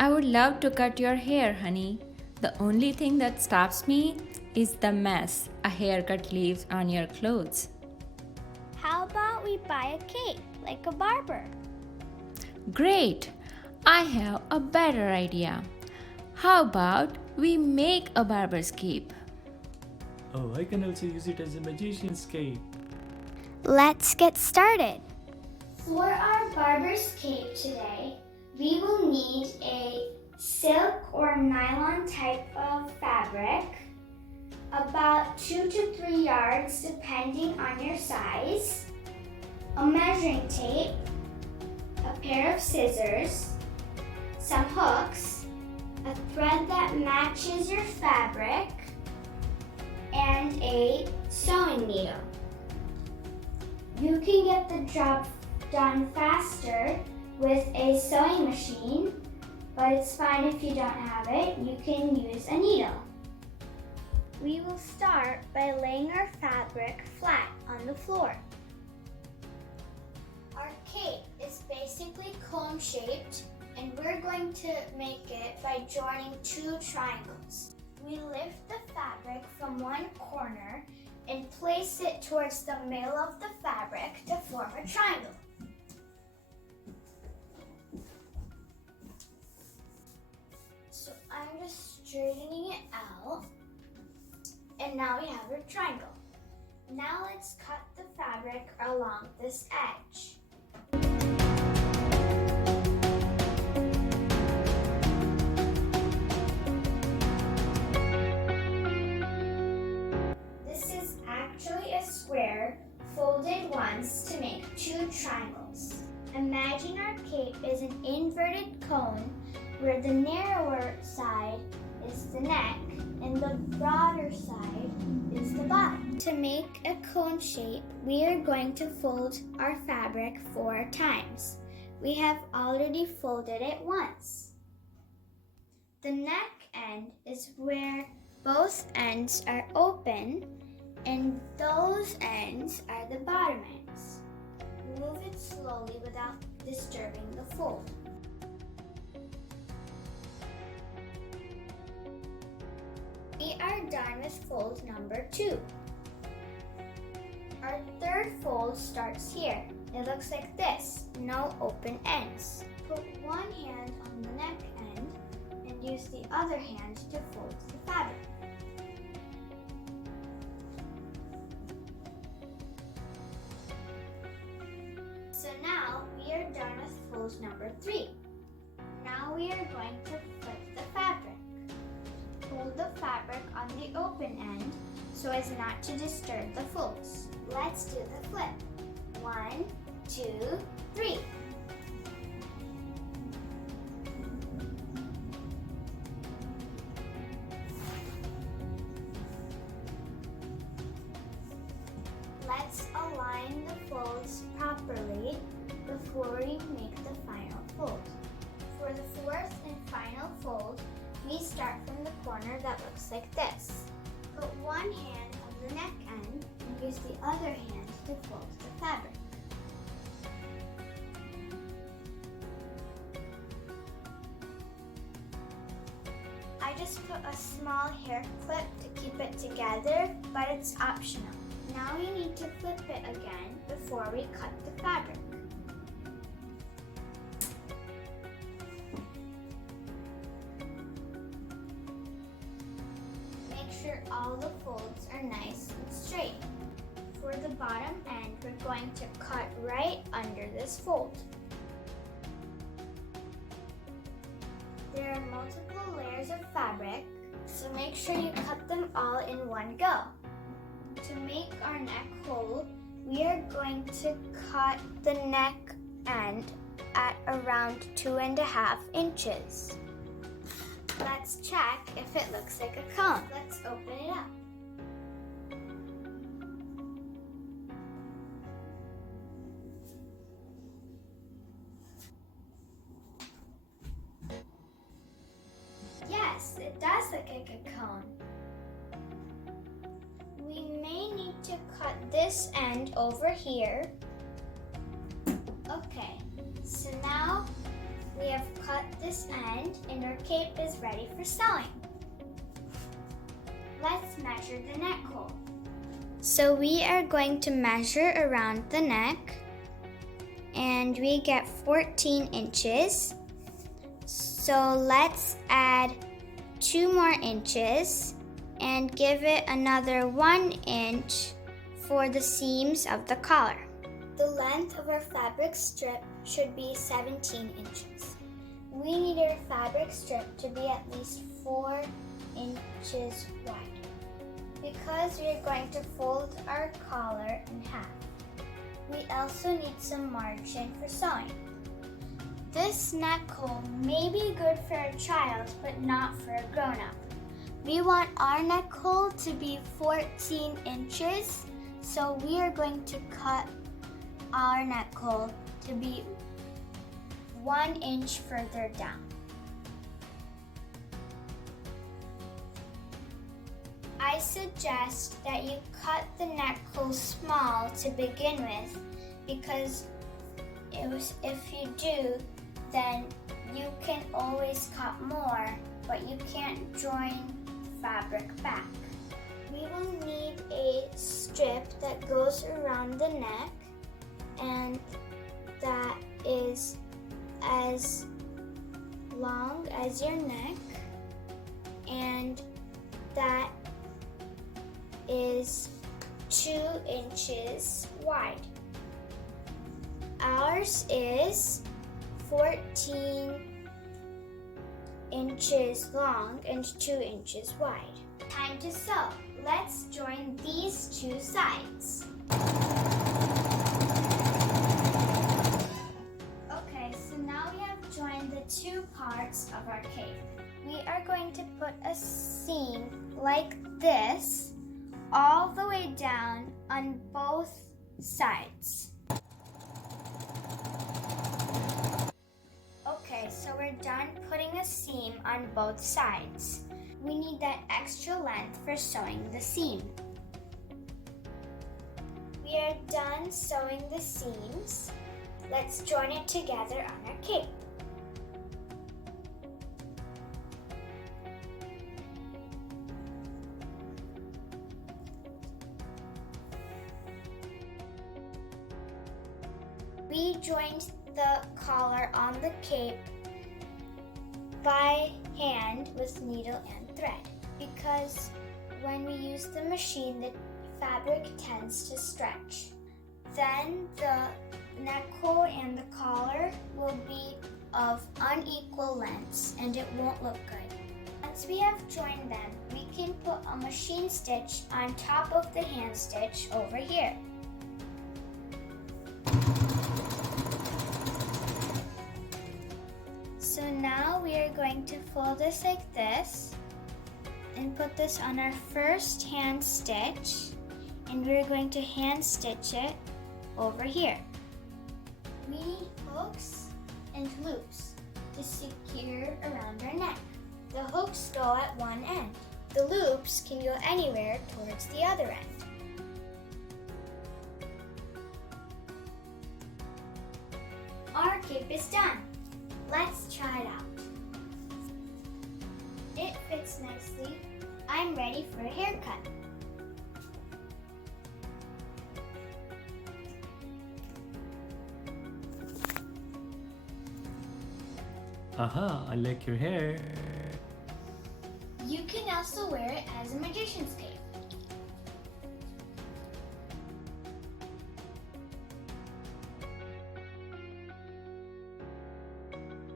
I would love to cut your hair, honey. The only thing that stops me is the mess a haircut leaves on your clothes. How about we buy a cape, like a barber? Great! I have a better idea. How about we make a barber's cape? Oh, I can also use it as a magician's cape. Let's get started. For our barber's cape today, we will need a silk or nylon type of fabric, about 2 to 3 yards depending on your size, a measuring tape, a pair of scissors, some hooks, a thread that matches your fabric, and a sewing needle. You can get the job done faster with a sewing machine, but it's fine if you don't have it. You can use a needle. We will start by laying our fabric flat on the floor. Our cape is basically cone-shaped, and we're going to make it by joining 2 triangles. We lift the fabric from one corner and place it towards the middle of the fabric to form a triangle. So I'm just straightening it out, and now we have a triangle. Now let's cut the fabric along this edge. This is actually a square folded once to make 2 triangles. Imagine our cape is an inverted cone where the narrower side is the neck and the broader side is the bottom. To make a cone shape, we are going to fold our fabric 4 times. We have already folded it once. The neck end is where both ends are open, and those ends are the bottom ends. Move it slowly without disturbing the fold. We are done with fold number 2. Our third fold starts here. It looks like this, no open ends. Put one hand on the neck end and use the other hand to fold the fabric. So now we are done with fold number 3. Now we are going to flip the fabric. Hold the fabric on the open end so as not to disturb the folds. Let's do the flip. 1, 2, 3. Let's align the folds properly before we make the final fold. For the 4th and final fold, we start from the corner that looks like this. Put one hand on the neck end and use the other hand to fold the fabric. I just put a small hair clip to keep it together, but it's optional. Now we need to flip it again before we cut the fabric. Make sure all the folds are nice and straight. For the bottom end, we're going to cut right under this fold. There are multiple layers of fabric, so make sure you cut them all in one go. To make our neck whole, we are going to cut the neck end at around 2.5 inches. Let's check if it looks like a cone. Let's open it up. Yes, it does look like a cone. We may need to cut this end over here. Okay, so now We have cut this end and our cape is ready for sewing. Let's measure the neck hole. So we are going to measure around the neck and we get 14 inches. So let's add 2 more inches and give it another 1 inch for the seams of the collar. The length of our fabric strip should be 17 inches. We need our fabric strip to be at least 4 inches wide because we are going to fold our collar in half. We also need some margin for sewing. This neck hole may be good for a child but not for a grown-up. We want our neck hole to be 14 inches, so we are going to cut our neck hole to be 1 inch further down. I suggest that you cut the neck hole small to begin with because if you do, then you can always cut more, but you can't join fabric back. We will need a strip that goes around the neck and that is as long as your neck and that is 2 inches wide. Ours is 14 inches long and 2 inches wide. Time to sew. Let's join these 2 sides. Okay, so now we have joined the 2 parts of our cape. We are going to put a seam like this all the way down on both sides. Okay, so we're done putting a seam on both sides. We need that extra length for sewing the seam. We are done sewing the seams. Let's join it together on our cape. We joined the collar on the cape by hand with needle and thread because when we use the machine, the fabric tends to stretch. Then the neck hole and the collar will be of unequal lengths and it won't look good. Once we have joined them, we can put a machine stitch on top of the hand stitch over here. So now we are going to fold this like this and put this on our first hand stitch, and we're going to hand stitch it over here. We need hooks and loops to secure around our neck. The hooks go at one end. The loops can go anywhere towards the other end. Our cape is done. Let's try it out. It fits nicely. I'm ready for a haircut. Aha, I like your hair. You can also wear it as a magician's cape.